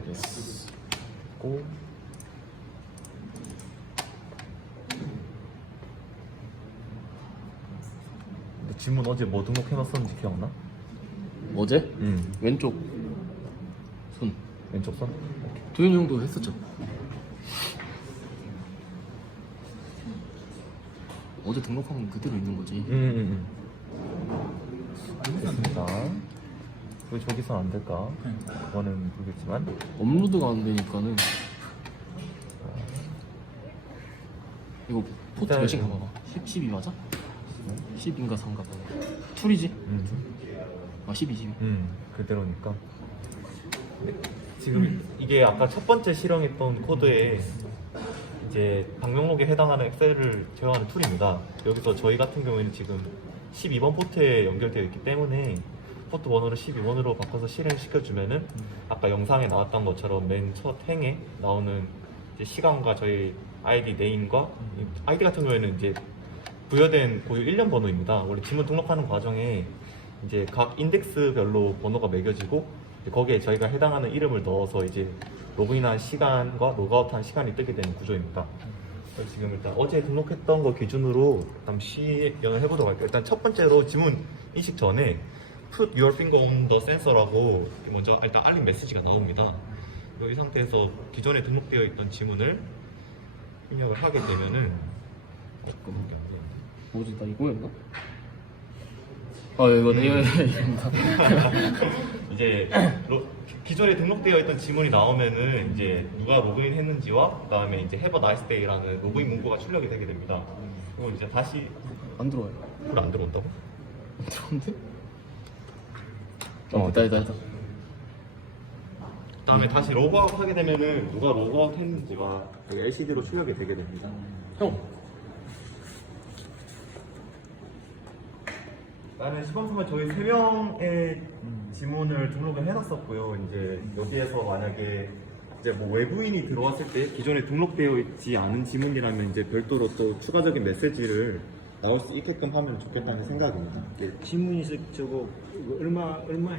됐고 근데 지문 어제 뭐 등록해놨었는지 기억나? 어제 응 왼쪽 손 왼쪽 손? 도현이 형도 했었죠. 어제 등록한 건 그대로 있는 거지. 응응응 됐습니다 왜 저기선 안 될까? 그거는 모르겠지만 업로드가 안 되니까는 이거 포트 일단- 몇인가 봐봐 10, 12 맞아? 10인가 3가 봐 툴이지? 응아 12, 12 음, 그대로니까. 네, 지금 이게 아까 첫 번째 실행했던 코드에 이제 방명록에 해당하는 엑셀을 제어하는 툴입니다. 여기서 저희 같은 경우에는 지금 12번 포트에 연결되어 있기 때문에 포트 번호를 12번으로 바꿔서 실행시켜주면은 아까 영상에 나왔던 것처럼 맨 첫 행에 나오는 이제 시간과 저희 아이디 네임과 이 아이디 같은 경우에는 이제 부여된 고유 1년 번호입니다. 원래 지문 등록하는 과정에 이제 각 인덱스별로 번호가 매겨지고 거기에 저희가 해당하는 이름을 넣어서 이제 로그인한 시간과 로그아웃한 시간이 뜨게 되는 구조입니다. 그래서 지금 일단 어제 등록했던 거 기준으로 일단 시연을 해보도록 할게요. 일단 첫 번째로 지문 인식 전에 Put your finger on the sensor라고 먼저 일단 알림 메시지가 나옵니다. 이 상태에서 기존에 등록되어 있던 지문을 입력을 하게 되면은 잠깐만 뭐지 나 이거였나? 아 이거 내 이거입니다 이제 로- 기존에 등록되어 있던 지문이 나오면은 이제 누가 로그인 했는지와 그다음에 이제 a nice day라는 로그인 문구가 출력이 되게 됩니다. 그리고 이제 다시 안 들어와요 풀안 들어온다고? 안 들어온대? 어, 어 됐다 됐다 됐다 그다음에 다시 로그아웃 하게 되면은 누가 로그아웃 했는지와 그 LCD로 출력이 되게 됩니다. 형 나는 시범품은 저희 세 명의 지문을 등록을 해놨었고요. 이제 여기에서 만약에 이제 뭐 외부인이 들어왔을 때 기존에 등록되어 있지 않은 지문이라면 이제 별도로 또 추가적인 메시지를 나올 수 있게끔 하면 좋겠다는 생각입니다. 지문이 있어 저거 이거 얼마 얼마